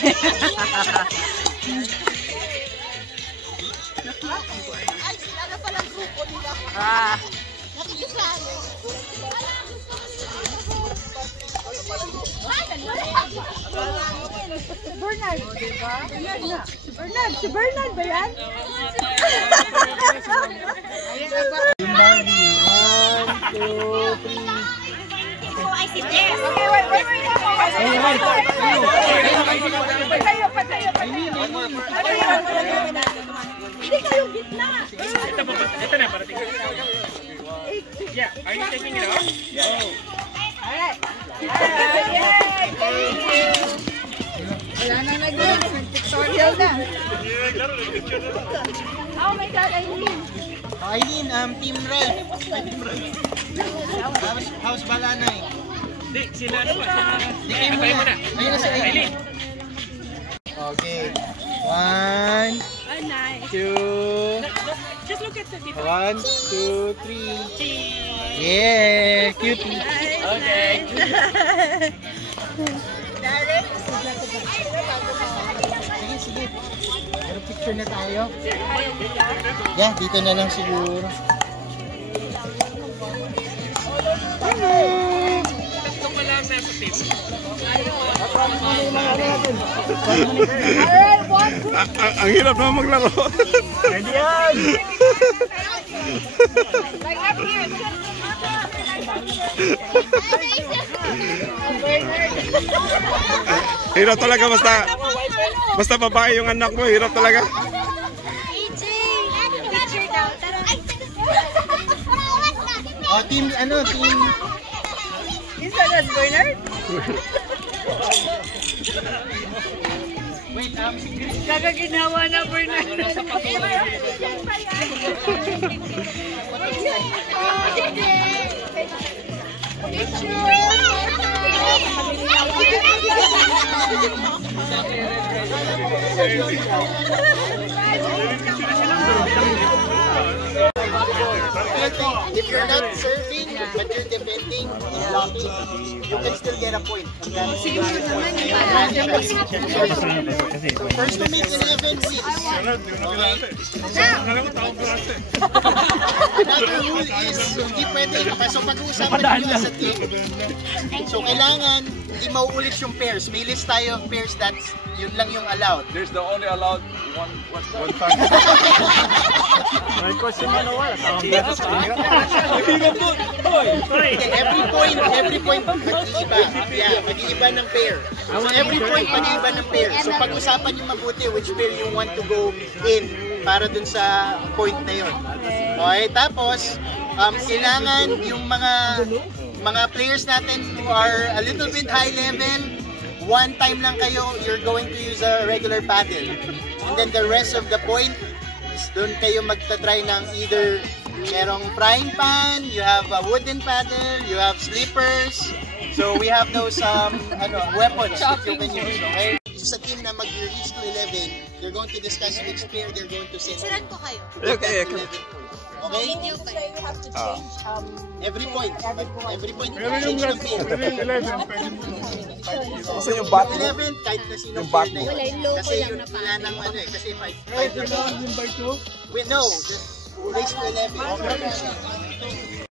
Ay, ano palang grupo nila? Nakikisali. Bernard, diba? Si Bernard ba yan? Oh, I see this. Okay, wait. Patayo. Hindi kayo gitna. Ito na, parating. Yeah, are you taking it off? Yeah. Alright. Yay! Thank you! Wala na nag-tutorial na. Oh my God, Aileen, Team Ralph. How's Balanay? Di, sila ano ba? Antay mo na. Ayun na si Aileen. Okay. 1, 2. Just look at the dito. 1, 2, 3. Yeah, cutie. Okay. Sige. Pero picture na tayo. Yeah, dito na lang siguro. Tatlong pala ang nasa team. Ang hirap naman maglaro. Pwede yan! Hirap talaga basta babae yung anak mo, hirap talaga. Oh, team. Is that Bernard? Wait, Kakaginawa na Bernard. If you're not serving, but you're defending and blocking, you can still get a point. So first to make 11 wins. Another rule is, hindi pwede. So pag-uusapan nyo sa team. So kailangan, hindi mauulit yung pairs. May list tayo of pairs that's yun lang yung allowed. There's the only allowed one time. May question mo na wala. Every point mag-iiba. Yeah, mag-iiba ng pair. So every point mag-iiba ng pair. So pag-usapan nyo mabuti which pair you want to go in para dun sa point na yun. Okay, tapos kailangan yung mga players natin who are a little bit high level, one time lang kayo, you're going to use a regular paddle. And then the rest of the point is doon kayo magta-try ng either merong frying pan, you have a wooden paddle, you have slippers. So we have those weapons that you can use, okay? Sa team na mag-reach to 11, they're going to discuss which pair they're going to send. Suran ko kayo. Okay. Okay? Video kayo. You have to change Every point, change ng pair. Kasi yung bat mo. 11, kahit na sinong pair na yun. Kasi yun wala nang kasi 5 no, just raise to 11.